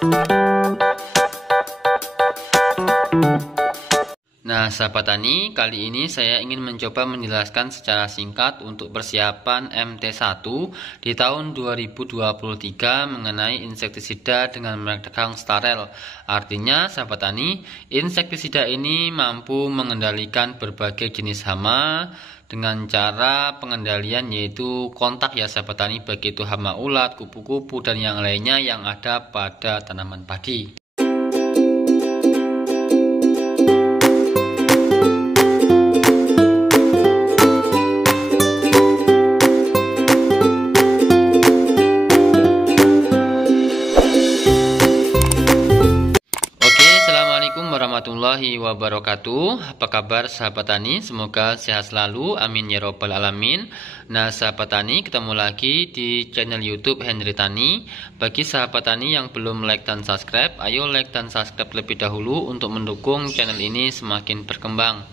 Nah, sahabat tani, kali ini saya ingin mencoba menjelaskan secara singkat untuk persiapan MT1 di tahun 2023 mengenai insektisida dengan merek dagang Starel. Artinya, sahabat tani, insektisida ini mampu mengendalikan berbagai jenis hama dengan cara pengendalian yaitu kontak ya sahabat tani, baik itu hama ulat, kupu-kupu, dan yang lainnya yang ada pada tanaman padi. Warahmatullahi wabarakatuh. Apa kabar sahabat tani? Semoga sehat selalu, amin ya robbal alamin. Nah sahabat tani, ketemu lagi di channel YouTube Henry Tani. Bagi sahabat tani yang belum like dan subscribe, ayo like dan subscribe lebih dahulu untuk mendukung channel ini semakin berkembang.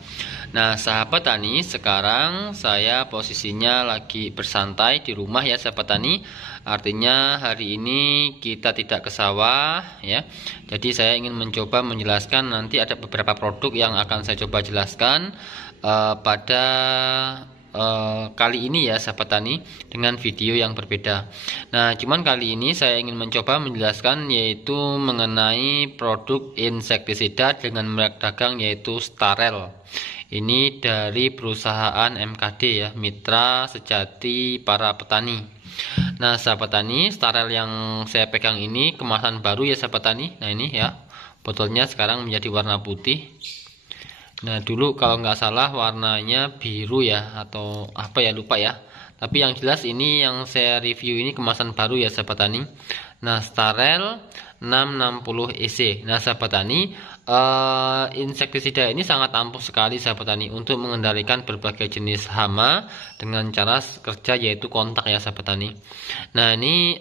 Nah sahabat tani, sekarang saya posisinya lagi bersantai di rumah ya sahabat tani. Artinya hari ini kita tidak ke sawah ya. Jadi saya ingin mencoba menjelaskan, nanti ada beberapa produk yang akan saya coba jelaskan pada kali ini ya sahabat tani, dengan video yang berbeda. Nah cuman kali ini saya ingin mencoba menjelaskan yaitu mengenai produk insektisida dengan merek dagang yaitu Starel. Ini dari perusahaan MKD ya, Mitra Sejati Para Petani. Nah sahabat tani, Starel yang saya pegang ini kemasan baru ya sahabat tani. Nah ini ya, botolnya sekarang menjadi warna putih. Nah dulu kalau nggak salah warnanya biru ya, atau apa ya, lupa ya. Tapi yang jelas ini yang saya review ini kemasan baru ya sahabat tani. Nah Starel 660 EC. Nah sahabat tani, insektisida ini sangat ampuh sekali sahabat tani untuk mengendalikan berbagai jenis hama dengan cara kerja yaitu kontak ya sahabat tani. Nah ini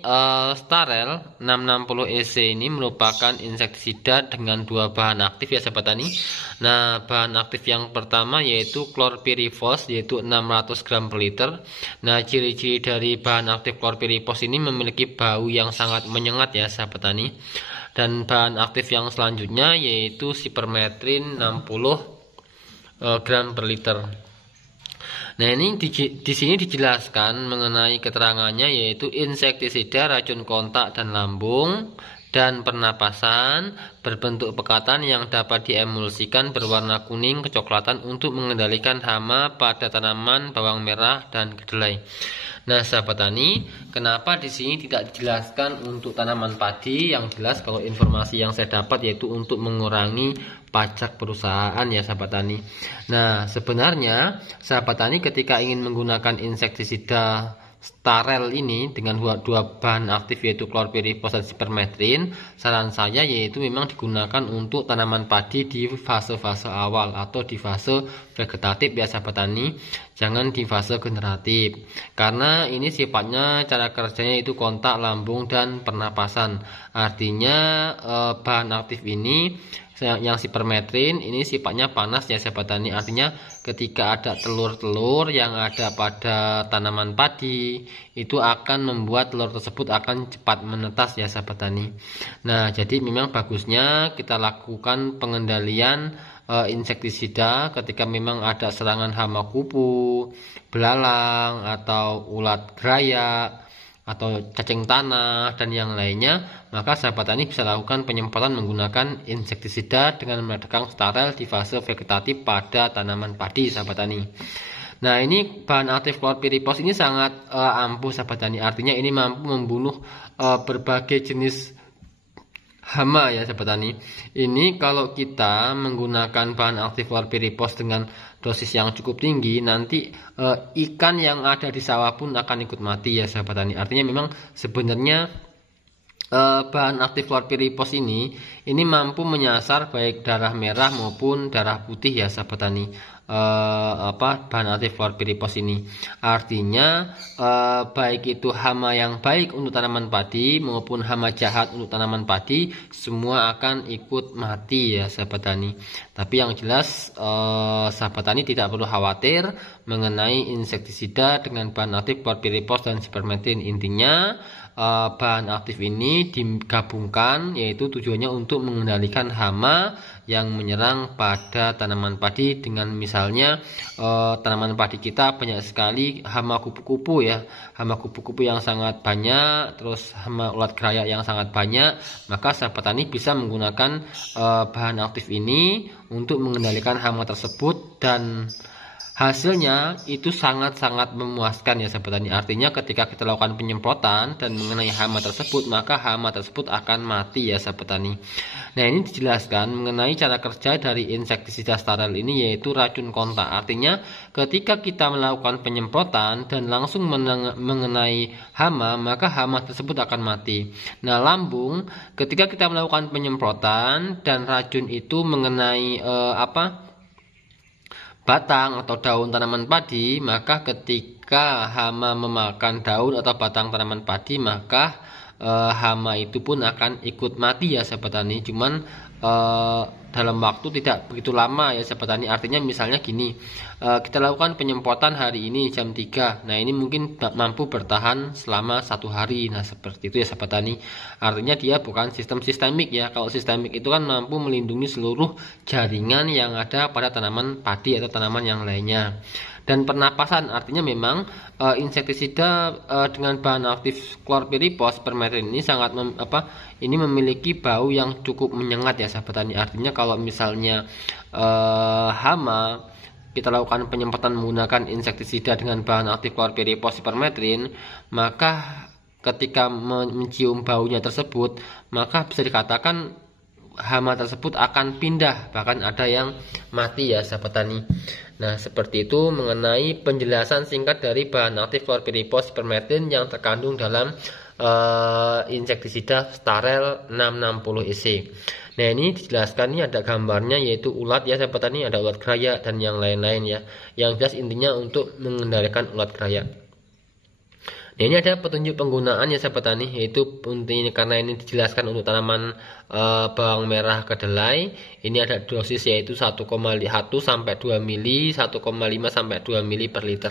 Starel 660 EC ini merupakan insektisida dengan dua bahan aktif ya sahabat tani. Nah bahan aktif yang pertama yaitu chlorpyrifos yaitu 600 gram per liter. Nah ciri-ciri dari bahan aktif chlorpyrifos ini memiliki bau yang sangat menyengat ya sahabat tani. Dan bahan aktif yang selanjutnya yaitu sipermetrin 60 gram per liter. Nah ini di sini dijelaskan mengenai keterangannya yaitu insektisida racun kontak dan lambung dan pernapasan berbentuk pekatan yang dapat diemulsikan berwarna kuning kecoklatan untuk mengendalikan hama pada tanaman bawang merah dan kedelai. Nah sahabat tani, kenapa di sini tidak dijelaskan untuk tanaman padi? Yang jelas kalau informasi yang saya dapat yaitu untuk mengurangi pajak perusahaan ya sahabat tani. Nah sebenarnya sahabat tani ketika ingin menggunakan insektisida Starel ini dengan dua bahan aktif yaitu chlorpyrifos dan sipermetrin, saran saya yaitu memang digunakan untuk tanaman padi di fase-fase awal atau di fase vegetatif ya sahabat tani, jangan di fase generatif, karena ini sifatnya cara kerjanya itu kontak lambung dan pernapasan. Artinya bahan aktif ini yang sipermetrin ini sifatnya panas ya sahabat tani. Artinya ketika ada telur-telur yang ada pada tanaman padi itu akan membuat telur tersebut akan cepat menetas ya sahabat tani. Nah jadi memang bagusnya kita lakukan pengendalian insektisida ketika memang ada serangan hama kupu, belalang atau ulat gerayak atau cacing tanah dan yang lainnya, maka sahabat tani bisa lakukan penyemprotan menggunakan insektisida dengan merek dagang Starel di fase vegetatif pada tanaman padi sahabat tani. Nah ini bahan aktif chlorpyrifos ini sangat ampuh sahabat tani, artinya ini mampu membunuh berbagai jenis hama ya sahabat tani. Ini kalau kita menggunakan bahan aktif chlorpyrifos dengan dosis yang cukup tinggi, nanti ikan yang ada di sawah pun akan ikut mati ya sahabat tani. Artinya memang sebenarnya bahan aktif chlorpyrifos ini mampu menyasar baik darah merah maupun darah putih ya sahabat tani. Bahan aktif chlorpyrifos ini artinya baik itu hama yang baik untuk tanaman padi maupun hama jahat untuk tanaman padi semua akan ikut mati ya sahabat tani. Tapi yang jelas sahabat tani tidak perlu khawatir mengenai insektisida dengan bahan aktif chlorpyrifos dan sipermetrin. Intinya bahan aktif ini digabungkan, yaitu tujuannya untuk mengendalikan hama yang menyerang pada tanaman padi. Dengan misalnya tanaman padi kita banyak sekali hama kupu-kupu ya, hama kupu-kupu yang sangat banyak, terus hama ulat gerayak yang sangat banyak, maka sahabat tani bisa menggunakan bahan aktif ini untuk mengendalikan hama tersebut, dan hasilnya itu sangat-sangat memuaskan ya sahabat tani. Artinya ketika kita lakukan penyemprotan dan mengenai hama tersebut, maka hama tersebut akan mati ya sahabat tani. Nah, ini dijelaskan mengenai cara kerja dari insektisida steril ini, yaitu racun kontak. Artinya ketika kita melakukan penyemprotan dan langsung mengenai hama, maka hama tersebut akan mati. Nah, lambung, ketika kita melakukan penyemprotan dan racun itu mengenai batang atau daun tanaman padi, maka ketika hama memakan daun atau batang tanaman padi, maka hama itu pun akan ikut mati ya sahabat tani. Cuman dalam waktu tidak begitu lama ya sahabat tani. Artinya misalnya gini, kita lakukan penyemprotan hari ini jam 3. Nah, ini mungkin mampu bertahan selama 1 hari. Nah, seperti itu ya sahabat tani. Artinya dia bukan sistem sistemik ya. Kalau sistemik itu kan mampu melindungi seluruh jaringan yang ada pada tanaman padi atau tanaman yang lainnya. Dan pernapasan, artinya memang insektisida dengan bahan aktif chlorpyrifos permetrin ini sangat ini memiliki bau yang cukup menyengat ya sahabat tani. Artinya kalau misalnya hama kita lakukan penyemprotan menggunakan insektisida dengan bahan aktif chlorpyrifos permetrin, maka ketika mencium baunya tersebut, maka bisa dikatakan hama tersebut akan pindah, bahkan ada yang mati ya sahabat tani. Nah, seperti itu mengenai penjelasan singkat dari bahan aktif chlorpyrifos permetrin yang terkandung dalam insektisida steril 660 EC. Nah, ini dijelaskan, ini ada gambarnya, yaitu ulat ya sahabat tani, ada ulat gerayak dan yang lain-lain ya. Yang jelas intinya untuk mengendalikan ulat gerayak. Nah, ini ada petunjuk penggunaan ya sahabat tani, yaitu karena ini dijelaskan untuk tanaman bawang merah kedelai. Ini ada dosis yaitu 1,1 sampai 2 mili, 1,5 sampai 2 mili per liter.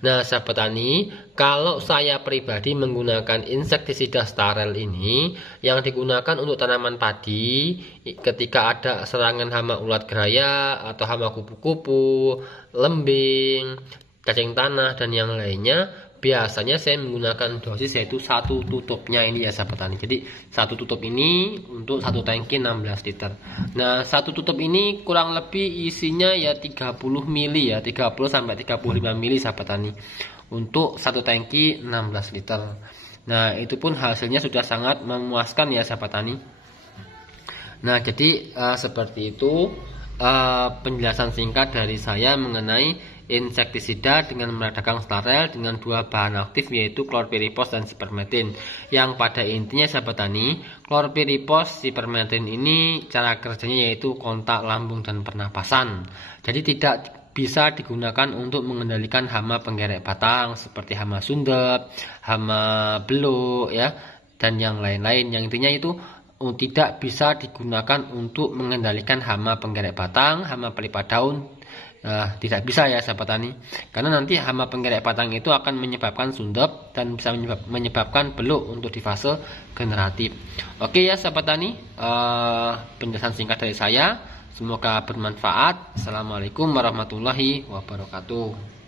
Nah, sahabat tani, kalau saya pribadi menggunakan insektisida steril ini yang digunakan untuk tanaman padi ketika ada serangan hama ulat gerayak atau hama kupu-kupu, lembing, cacing tanah dan yang lainnya, biasanya saya menggunakan dosis yaitu 1 tutupnya ini ya sahabat tani. Jadi 1 tutup ini untuk 1 tangki 16 liter. Nah, 1 tutup ini kurang lebih isinya ya 30 mili ya, 30 sampai 35 mili sahabat tani untuk 1 tangki 16 liter. Nah, itu pun hasilnya sudah sangat memuaskan ya sahabat tani. Nah, jadi seperti itu penjelasan singkat dari saya mengenai insektisida dengan meredakan steril dengan 2 bahan aktif, yaitu chlorpyrifos dan sipermetrin. Yang pada intinya sahabat tani, chlorpyrifos sipermetrin ini cara kerjanya yaitu kontak lambung dan pernapasan. Jadi tidak bisa digunakan untuk mengendalikan hama penggerek batang seperti hama sundep, hama beluk ya, dan yang lain-lain. Yang intinya itu tidak bisa digunakan untuk mengendalikan hama penggerek batang, hama pelipat daun. Tidak bisa ya sahabat tani, karena nanti hama penggerek batang itu akan menyebabkan sundep dan bisa menyebabkan beluk untuk di fase generatif. Oke ya sahabat tani, penjelasan singkat dari saya, semoga bermanfaat. Assalamualaikum warahmatullahi wabarakatuh.